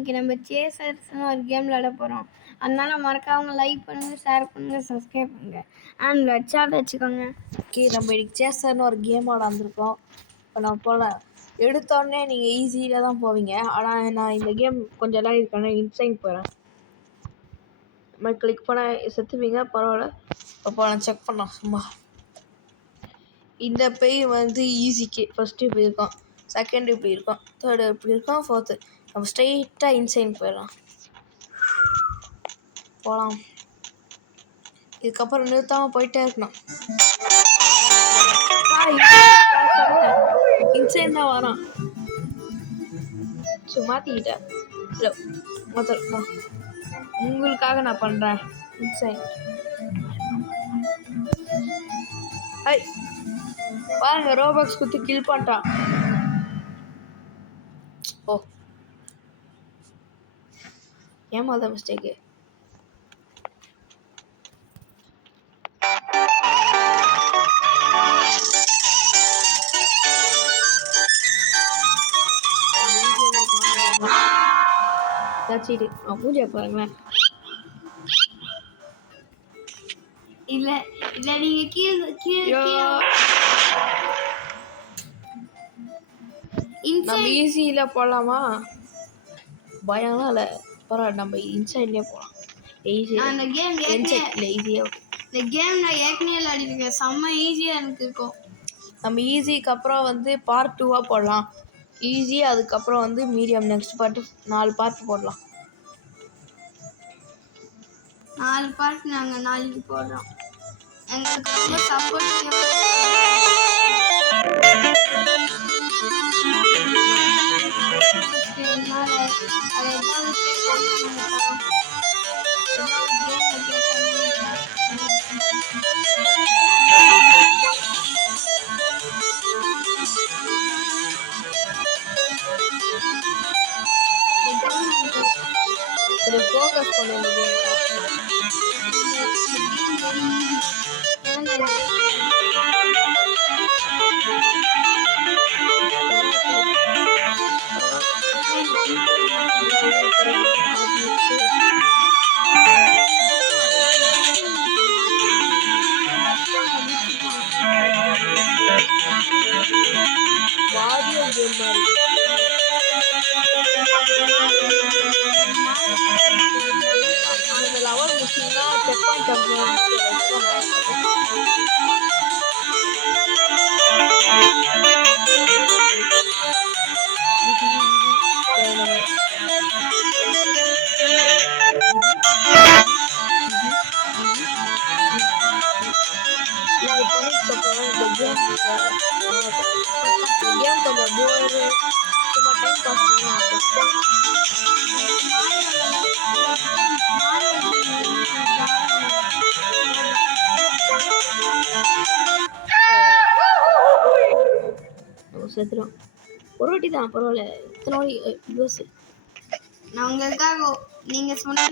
இன்னைக்கு நம்ம சேசர்ஸ்னு ஒரு கேம் விளையாட போகிறோம். அதனால மறக்காம லைக் பண்ணுங்க, ஷேர் பண்ணுங்க, சப்ஸ்கிரைப் பண்ணுங்க அண்ட் ரெட் வச்சுக்கோங்க. ஓகே, நம்ம இன்னைக்கு சேசர்னு ஒரு கேம் விளாண்டுருக்கோம். இப்போ நான் போல எடுத்தோடனே நீங்கள் ஈஸியில் தான் போவீங்க. ஆனால் நான் இந்த கேம் கொஞ்சம் எல்லாம் இருக்கேன் இன்சைன் போகிறேன். நம்ம கிளிக் பண்ண செத்துவீங்க, பரவாயில்ல. அப்போ நான் செக் பண்ணலாம் சும்மா. இந்த பேய் வந்து ஈஸிக்கு ஃபஸ்ட்டு போயிருக்கோம், செகண்ட் இப்படி இருக்கும், தேர்டு இப்படி இருக்கும், ஃபோர்த்து. நம்ம ஸ்ட்ரெயிட்டாக இன்சைன் போயிடலாம். போகலாம். இதுக்கப்புறம் நிறுத்தாமல் போயிட்டே இருக்கணும். இன்சைன் தான் வரான். ஸோ மாற்றிக்கிட்டேன். இல்லை மாற்ற உங்களுக்காக நான் பண்ணுறேன் இன்சைன். ஐ பாருங்க, ரோபாக்ஸ் குத்தி கில் பண்ணிட்டான். ஓ ஏமாத மிஸ்டேக்கு. பூஜை பாருங்களேன். இல்ல இல்ல நீங்க கீழே நம்ம ஈஸியில போலாமா? பயம்லாம் இல்லை, பரவாயில்ல. நம்ம இன்சைட்லேயே போகலாம். ஈஸியா இந்த கேம் ஈஸியாக இந்த கேம் நான் ஏற்கனவே விளையாடிருக்கேன். செம்ம ஈஸியாக எனக்கு இருக்கும். நம்ம ஈஸிக்கு அப்புறம் வந்து பார்ட் 2 போடலாம். ஈஸி, அதுக்கப்புறம் வந்து மீடியம், நெக்ஸ்ட் பார்ட்டு 4 பார்ட் போடலாம். 4 பார்ட் நாங்கள் நாளைக்கு போடுறோம். எங்களுக்கு ரொம்ப சப்போர்ட். கொஞ்சம் ஃபோக்கஸ் பண்ணுங்க. வாரியோ கேம் மாதிரி அந்த லெவல் முடிச்சிங்கன்னா செக் பண்ணிட்டோம். கேம் கொஞ்சம் போர், சும்மா டைம் பாஸ் செத்துடும். ஒரு வாட்டி தான், பரவாயில்ல. இத்தனை வாட்டி யோசி. நான் உங்களுக்காக நீங்க சொன்ன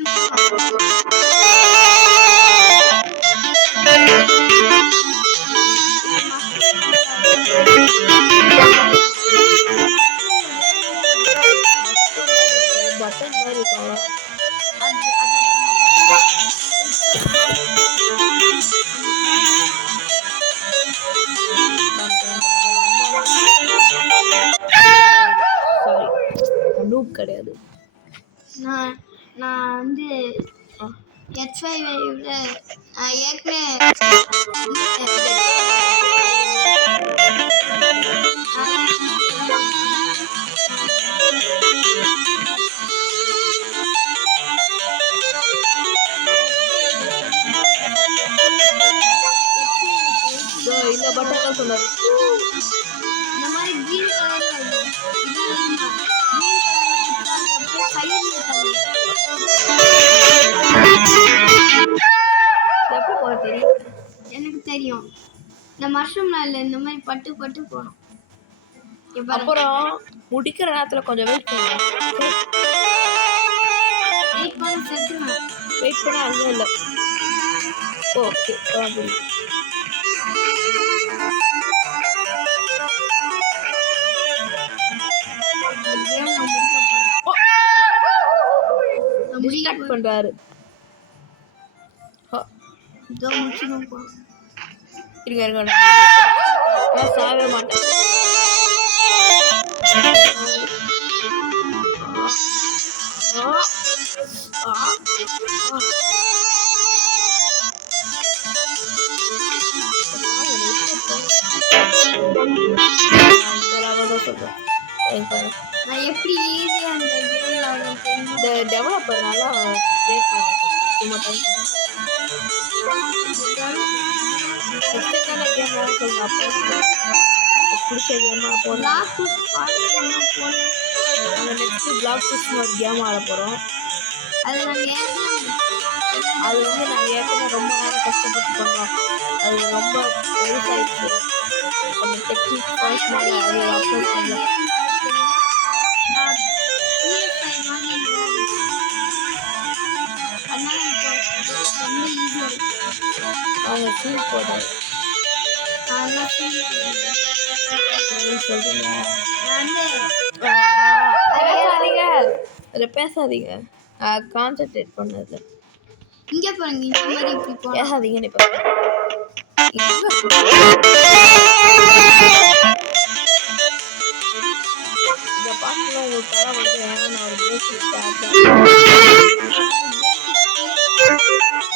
பட்டன் மாதிரி இருக்காங்க. சாரி, நூப் கிடையாது. நான் வந்து H5 விட ஏற்கனவே இந்த பட்டன் தான் சொன்னார். இந்த மாதிரி கிரீன் கலர்ல இருக்கும். எப்படி போக தெரியும்? எனக்கு தெரியும். இந்த மஷ்ரூம்ல இல்லை, இந்த மாதிரி பட்டு பட்டு போகணும். அப்புறம் முடிக்கிற நேரத்தில் கொஞ்சம் வெயிட் பண்ணுவேன். வெயிட் பண்ண செத்துவேன். வெயிட் பண்ண அங்கே இல்லை. ஓகே, புரியுது. வெயிட் பண்றாரு. இதோ முடிச்சிடும் போ. இருங்க நான் சாவே மாட்டேன். நான் எப்படி ஈஸியா அந்த கேம் விளையாடுறேன் தெரியுமா? இந்த டெவலப்பர் நல்லா கிரியேட் பண்ணிருக்கேன். சும்மா டைம் கேம் சொல்லுங்க. அப்போ பிடிச்ச கேமா போகலாம். நாங்கள் நெக்ஸ்ட் பிளாக் புஷ்னு ஒரு கேம் ஆட போகிறோம். அது நாங்கள் அது வந்து நாங்கள் ஏற்கனவே ரொம்ப நேரம் கஷ்டப்பட்டு பண்ணோம். அது ரொம்ப பெருசாகிடுச்சு. கொஞ்சம் டெக்னிக் பாய்ஸ்னால அது அப்லோட் பண்ணல. அவங்க ஃபீல் போட்டாங்க சொல்றீங்க. பேசாதீங்க, அதில் பேசாதீங்க. கான்சென்ட்ரேட் பண்ணது இங்கே பாருங்க. இந்த மாதிரி இப்படி பேசாதீங்க. இப்போ இதை பார்க்கணும் உங்களுக்கு தலை வந்து நான் ஒரு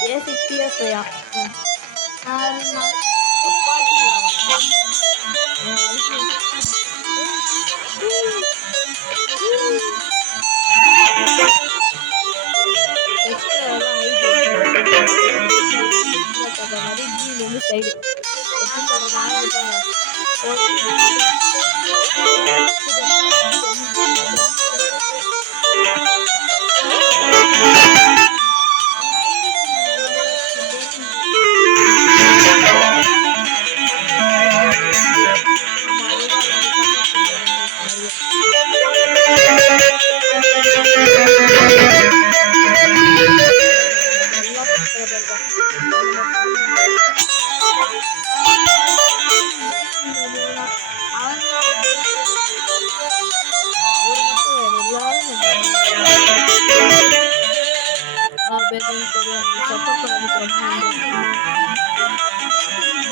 பேசிக் பிஎஸ்ஐயா சைடு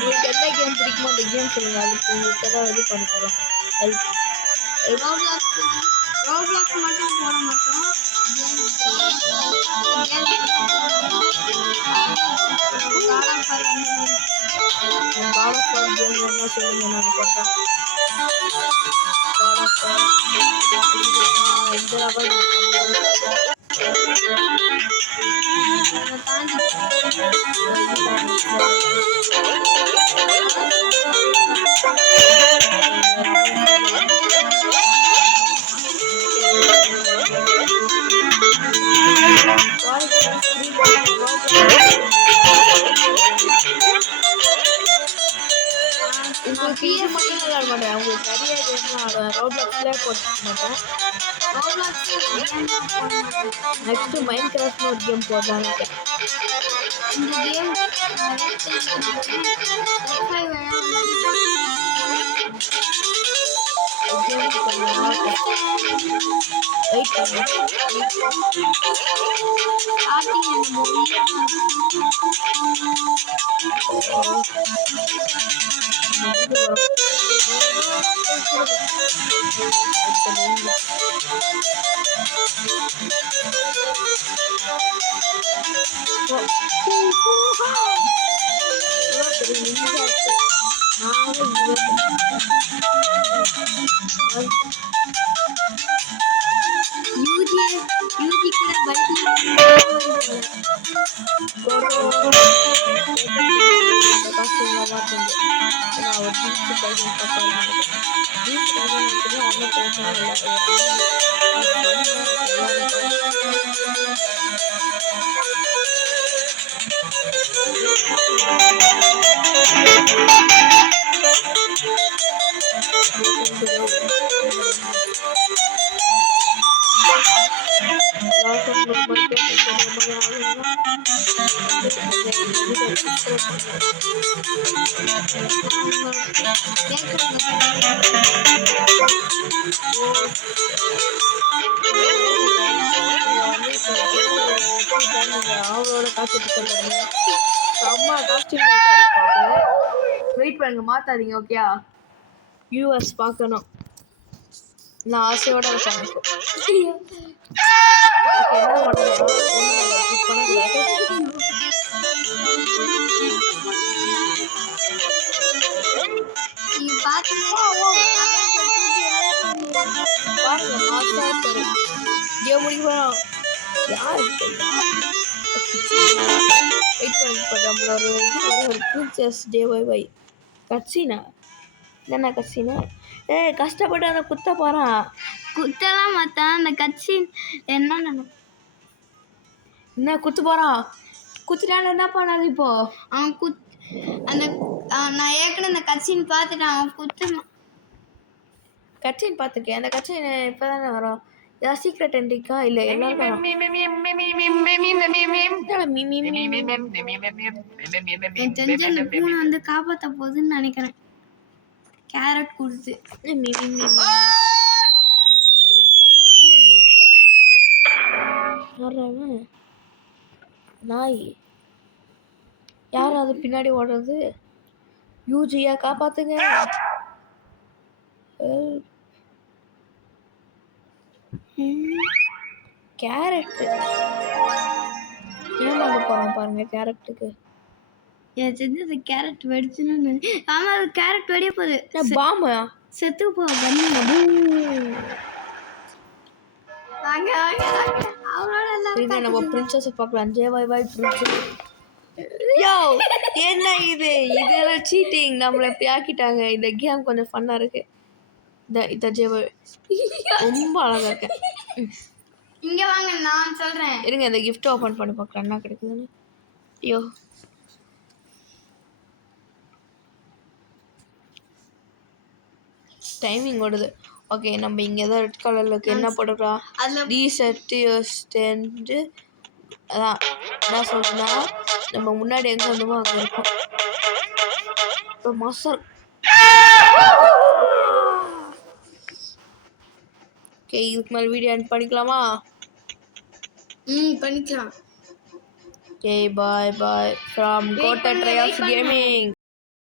உங்களுக்கு எந்த கேம் பிடிக்குமோ அந்த கேம் சொல்லுங்க. அதுக்கு உங்களுக்கு ஏதாவது இது பண்ணி தரோம். ரோப்ளாக்ஸ் மட்டும் போட மாட்டோம். கேம் என்ன சொல்லுங்க. நான் பார்த்தேன் உங்களுக்கு இது மட்டும் விளையாட மாட்டேன். உங்களுக்கு நிறைய கேம்லாம் ஆடுவேன். ரோப்ளாக்ஸ்லேயே போட்டுக்க மாட்டேன். நெக்ஸ்ட் மைண்ட் கிராஃப்ட்னு ஒரு கேம் போடலான்னு இருக்கேன். இந்த கேம் பார்த்துட்டு பாருங்க. செம்ம காஸ்டியூம் இருக்காரு. வெயிட் பண்ணுங்க, மாத்தாதீங்க. ஓகேயா? வியூவர்ஸ் பார்க்கணும். நான் ஆசையோட இருப்பேன். என்ன பண்ணலாம்? ஒன்றும் பண்ணக்கூடாது. நீ பாத்தீங்கன்னா பாருங்க, மாசா இருப்பாரு. கேம் முடிக்க போறோம். யார் வெயிட் பண்ணி நம்மளோட இது வர ஒரு பிரின்சஸ் DIY கட்சினா என்ன கட்சினா கஷ்டப்பட்டு அதை குத்த போறான். குத்தலாம் மாத்தான் அந்த கட்சி என்ன நினைப்பான்? என்ன குத்து போறான்? குத்துட்டான என்ன பண்ணாது இப்போ? அவன் அந்த நான் ஏற்கனவே அந்த கட்சின்னு பார்த்துட்டேன். அவன் கட்சின்னு பார்த்துருக்கேன். அந்த கட்சி இப்போதானே வரும். ஏதாவது சீக்ரெட் என்ட்ரிக்கா இல்லை எல்லாரும் எனக்கு தெரிஞ்ச அந்த பூனை வந்து காப்பாற்ற போகுதுன்னு நினைக்கிறேன். கேரட் கொடுத்து நாய் யார் அது பின்னாடி ஓடுறது? யூஜியா காப்பாத்துங்க. கேரட் ஏமாந்து போறான் பாருங்க. கேரட்டுக்கு எனக்கு தெரிஞ்சு அந்த கேரட் வெடிச்சுன்னு. ஆமா, அது கேரட் வெடிய போகுது. பாம்பா செத்து போ. நம்ம பிரின்சஸ் பார்க்கலாம். DIY princess. யோ என்ன இது? இதெல்லாம் சீட்டிங். நம்மள எப்படி ஆக்கிட்டாங்க. இந்த கேம் கொஞ்சம் ஃபன்னா இருக்கு. இந்த DIY ரொம்ப அழகா இருக்கேன். இங்க வாங்க, நான் சொல்றேன். இருங்க, இந்த கிஃப்ட் ஓபன் பண்ணி பார்க்கலாம் என்ன கிடைக்குதுன்னு. ஐயோ, டைமிங் ஓடுது. ஓகே, நம்ம இங்கே தான் ரெட் கலரில் இருக்கு. என்ன போட்டுக்கலாம்? Reset your stunt. அதான் என்ன சொல்றேன்னா, நம்ம முன்னாடி எங்கே வந்தோமோ அங்கே இருக்கும். இப்போ மசல். ஓகே, இதுக்கு மேலே வீடியோ எண்ட் பண்ணிக்கலாமா? பண்ணிக்கலாம். Okay, bye from Gotta Trials Gaming.